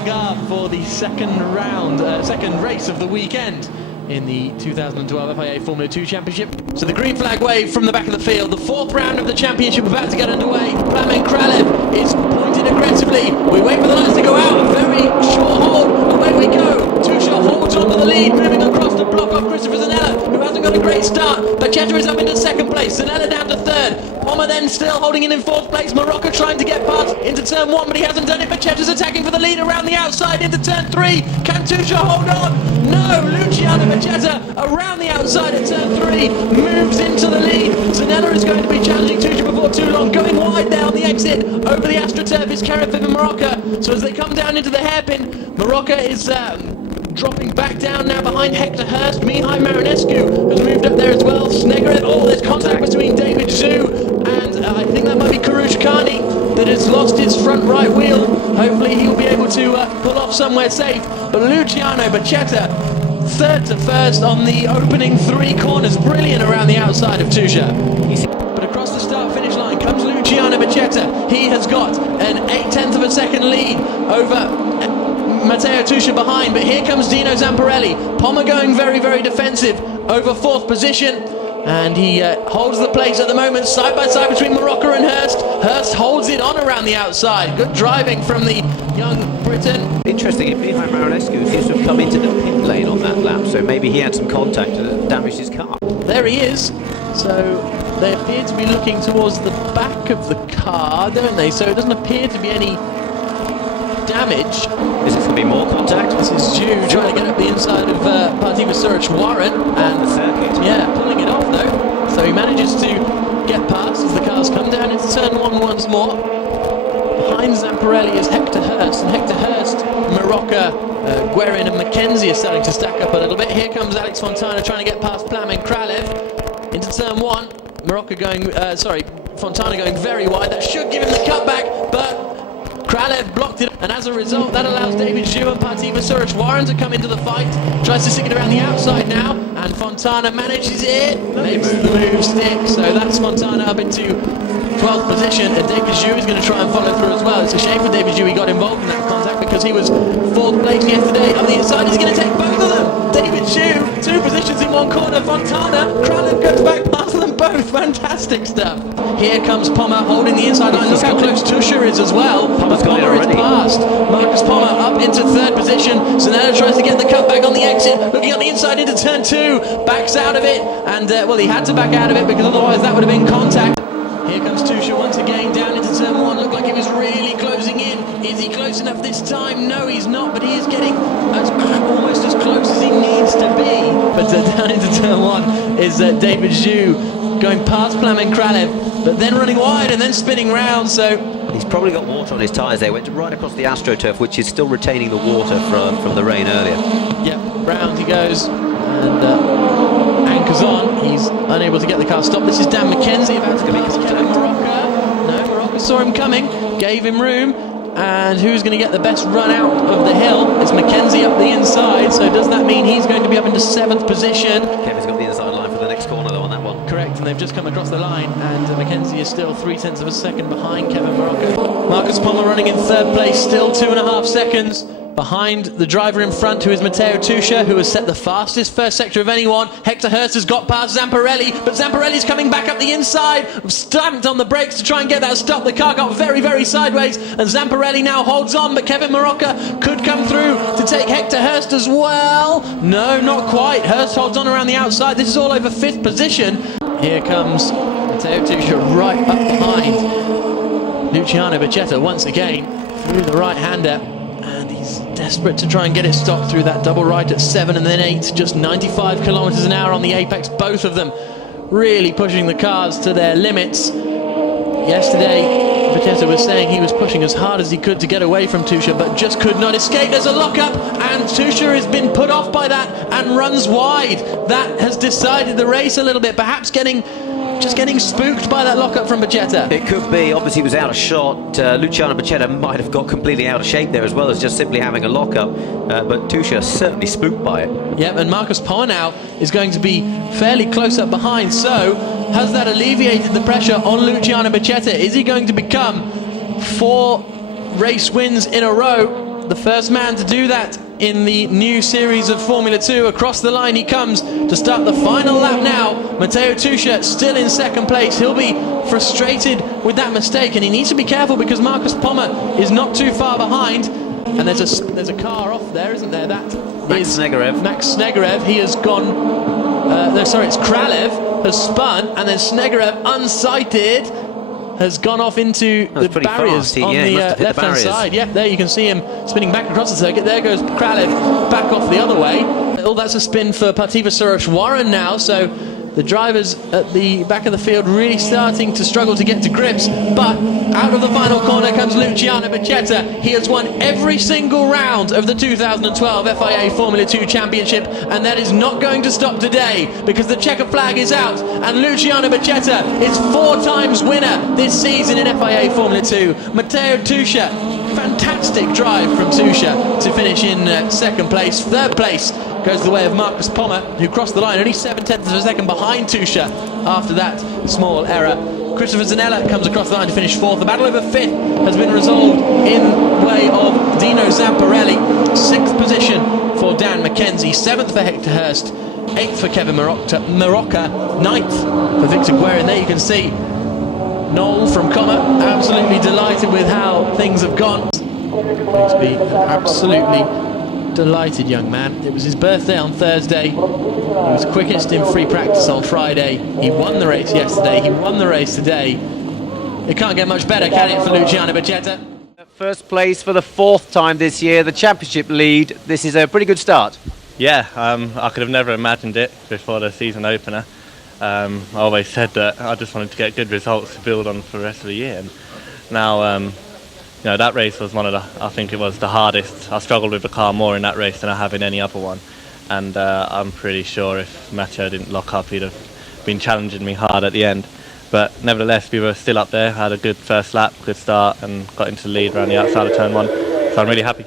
Algarve for the second race of the weekend in the 2012 FIA Formula 2 Championship. So the green flag wave from the back of the field. The fourth round of the championship about to get underway. Kralev is pointed aggressively. We wait for the lights to go out. A very short hold. Away we go. Tusha holds on to the lead, moving across to block off Christopher Zanella, who hasn't got a great start. Bacheta is up into second place. Zanella down to third. Pommer then still holding it in fourth place. Morocco trying to get past into turn one, but he hasn't done it. Bacheta's attacking for the lead around the outside into turn three. Can Tusha hold on? No, Luciano Bacheta around the outside at turn three moves into the lead. Zanella is going to be challenging Tusha before too long, going wide there on the exit. Over the AstroTurf is Karif and Morocco. So as they come down into the hairpin, Morocco is dropping back down now behind Hector Hurst. Mihai Marinescu has moved up there as well. Snegret, there's contact between David Zhu and I think that might be Karush Khani that has lost his front right wheel. Hopefully he'll be able to pull off somewhere safe. But Luciano Bacheta, third to first on the opening three corners. Brilliant around the outside of Tusha. But across the start-finish line comes Luciano Bacheta. He has got an 0.8 of a second lead over Matteo Tusha behind, but here comes Dino Zamparelli. Pommer going very, very defensive over fourth position, and he holds the place at the moment, side by side between Morocco and Hurst. Hurst holds it on around the outside. Good driving from the young Briton. Interesting, Mihai Marinescu seems to have come into the pit lane on that lap, so maybe he had some contact that damaged his car. There he is. So they appear to be looking towards the back of the car, don't they? So it doesn't appear to be any damage. Is this going to be more contact? This is Zhu trying to get up the inside of Partiva Warren and pulling it off though. So he manages to get past as the cars come down into turn one once more. Behind Zamparelli is Hector Hurst, and Hector Hurst, Morocco, Guerin and Mackenzie are starting to stack up a little bit. Here comes Alex Fontana trying to get past Plam and Kralev into turn one. Morocco Fontana going very wide. That should give him the cutback, but Kralev blocked it, and as a result, that allows David Zhu and Partiva Warren to come into the fight. Tries to stick it around the outside now, and Fontana manages it. Makes the move stick, so that's Fontana up into 12th position, and David Zhu is going to try and follow through as well. It's a shame for David Zhu he got involved in that contact because he was fourth place yesterday. On the inside, he's going to take both of them. David Zhu, two positions in one corner. Fontana, Kralev goes back past them both. Fantastic stuff. Here comes Pommer holding the inside line. Look how close Tusha is as well. Pommer is past. Marcus Pommer up into third position. Zanella tries to get the cutback on the exit. Looking on the inside into turn two. Backs out of it. And, he had to back out of it because otherwise that would have been contact. Here comes Tusha once again down into turn one. Looked like he was really closing in. Is he close enough this time? No, he's not, but he is getting almost as close as he needs to be. But down into turn one is David Zhu going past Plam and Kralev, but then running wide and then spinning round. So he's probably got water on his tyres there. Went right across the AstroTurf, which is still retaining the water from the rain earlier. Yep, round he goes and anchors on. He's unable to get the car stopped. This is Dan Mackenzie about to pass Kevin Morocco. No, Morocco saw him coming, gave him room. And who's going to get the best run out of the hill? It's Mackenzie up the inside. So does that mean he's going to be up into 7th position? Kevin's got the inside line for the next corner though on that one. Correct, and they've just come across the line, and Mackenzie is still 0.3 of a second behind Kevin Morocco. Marcus Pommer running in third place, still 2.5 seconds behind the driver in front, who is Matteo Tusha, who has set the fastest first sector of anyone. Hector Hurst has got past Zamparelli, but Zamparelli's coming back up the inside, stamped on the brakes to try and get that stop. The car got very, very sideways, and Zamparelli now holds on, but Kevin Morocco could come through to take Hector Hurst as well. No, not quite. Hurst holds on around the outside. This is all over 5th position. Here comes Matteo Tusha right up behind Luciano Bacheta once again through the right-hander. And he's desperate to try and get it stopped through that double right at 7 and then 8, just 95 kilometers an hour on the apex. Both of them really pushing the cars to their limits. Yesterday, Bacheta was saying he was pushing as hard as he could to get away from Tusha, but just could not escape. There's a lockup, and Tusha has been put off by that and runs wide. That has decided the race a little bit, perhaps getting spooked by that lockup from Bacheta. It could be. Obviously, he was out of shot. Luciano Bacheta might have got completely out of shape there as well as just simply having a lockup. But Tusha certainly spooked by it. Yep, and Marcus Pommer now is going to be fairly close up behind. So, has that alleviated the pressure on Luciano Bacheta? Is he going to become 4 race wins in a row the first man to do that in the new series of Formula 2. Across the line he comes to start the final lap now. Matteo Tuscia still in second place. He'll be frustrated with that mistake, and he needs to be careful because Marcus Pommer is not too far behind. And there's a car off there, isn't there? That Max is Snegerev. Max Snegerev. He has gone. No, sorry, it's Kralev has spun, and then Snegerev, unsighted, has gone off into the barriers on the left-hand side. Yeah, there you can see him spinning back across the circuit. There goes Kralev back off the other way. Oh, that's a spin for Partiva Soros-Warren now. So the drivers at the back of the field really starting to struggle to get to grips. But out of the final corner comes Luciano Becchetta. He has won every single round of the 2012 FIA Formula 2 Championship, and that is not going to stop today because the checker flag is out, and Luciano Becchetta is 4 times winner this season in FIA Formula 2. Matteo Tuscia, fantastic drive from Tuscia to finish in second place. Third place goes the way of Marcus Pommer, who crossed the line only 7/10 of a second behind Tuscia after that small error. Christopher Zanella comes across the line to finish fourth. The battle over fifth has been resolved in way of Dino Zamparelli. 6th position for Dan McKenzie, 7th for Hector Hurst, 8th for Kevin Marocca, 9th for Victor Guerin. There you can see Noel from Comma, absolutely delighted with how things have gone. Makes me absolutely delighted, young man. It was his birthday on Thursday. He was quickest in free practice on Friday. He won the race yesterday. He won the race today. It can't get much better, can it, for Luciano Becchetta? First place for the 4th time this year, the championship lead. This is a pretty good start. Yeah, I could have never imagined it before the season opener. I always said that I just wanted to get good results to build on for the rest of the year. And now, you know, that race was I think it was the hardest. I struggled with the car more in that race than I have in any other one. And I'm pretty sure if Matteo didn't lock up, he'd have been challenging me hard at the end. But nevertheless, we were still up there, had a good first lap, good start, and got into the lead around the outside of turn 1. So I'm really happy.